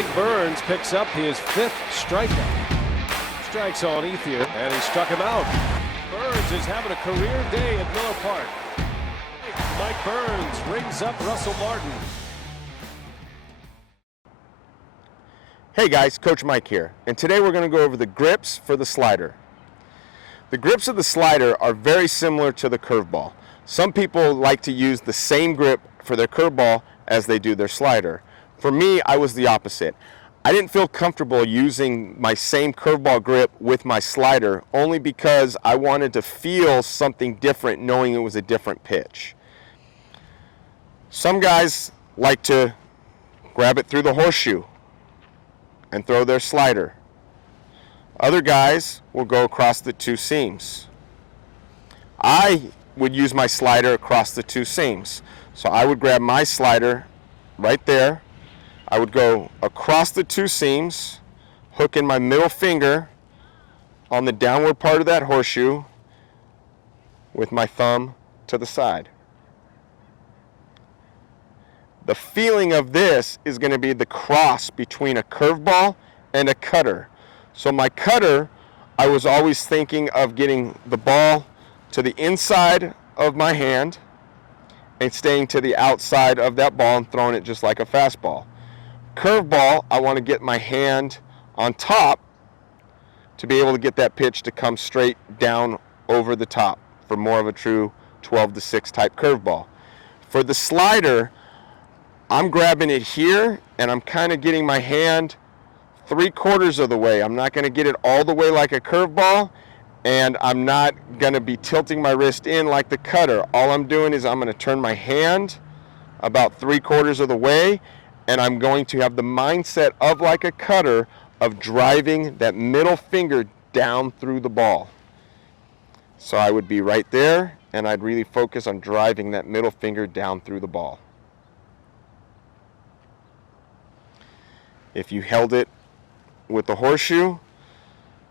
Mike Burns picks up his 5th strikeout. Strikes on Ethier, and he struck him out. Burns is having a career day at Miller Park. Mike Burns rings up Russell Martin. Hey guys, Coach Mike here, and today we're going to go over the grips for the slider. The grips of the slider are very similar to the curveball. Some people like to use the same grip for their curveball as they do their slider. For me, I was the opposite. I didn't feel comfortable using my same curveball grip with my slider only because I wanted to feel something different knowing it was a different pitch. Some guys like to grab it through the horseshoe and throw their slider. Other guys will go across the 2 seams. I would use my slider across the 2 seams. So I would grab my slider right there. I would go across the 2 seams, hook in my middle finger on the downward part of that horseshoe with my thumb to the side. The feeling of this is going to be the cross between a curveball and a cutter. So my cutter, I was always thinking of getting the ball to the inside of my hand and staying to the outside of that ball and throwing it just like a fastball. Curveball, I want to get my hand on top to be able to get that pitch to come straight down over the top for more of a true 12-6 type curveball. For the slider, I'm grabbing it here and I'm kind of getting my hand 3/4 of the way. I'm not going to get it all the way like a curveball, and I'm not going to be tilting my wrist in like the cutter. All I'm doing is I'm going to turn my hand about 3/4 of the way, and I'm going to have the mindset of like a cutter of driving that middle finger down through the ball. So I would be right there, and I'd really focus on driving that middle finger down through the ball. If you held it with the horseshoe,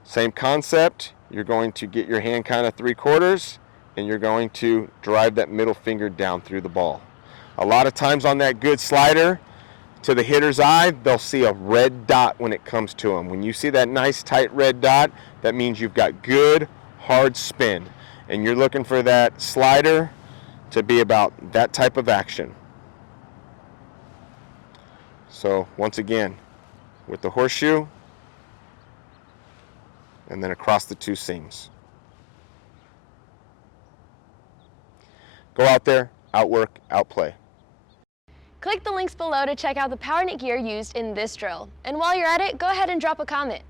same concept. You're going to get your hand kind of 3/4, and you're going to drive that middle finger down through the ball. A lot of times on that good slider, to the hitter's eye, they'll see a red dot when it comes to them. When you see that nice tight red dot, that means you've got good hard spin, and you're looking for that slider to be about that type of action. So once again, with the horseshoe, and then across the 2 seams. Go out there, outwork, outplay. Click the links below to check out the PowerNet gear used in this drill. And while you're at it, go ahead and drop a comment.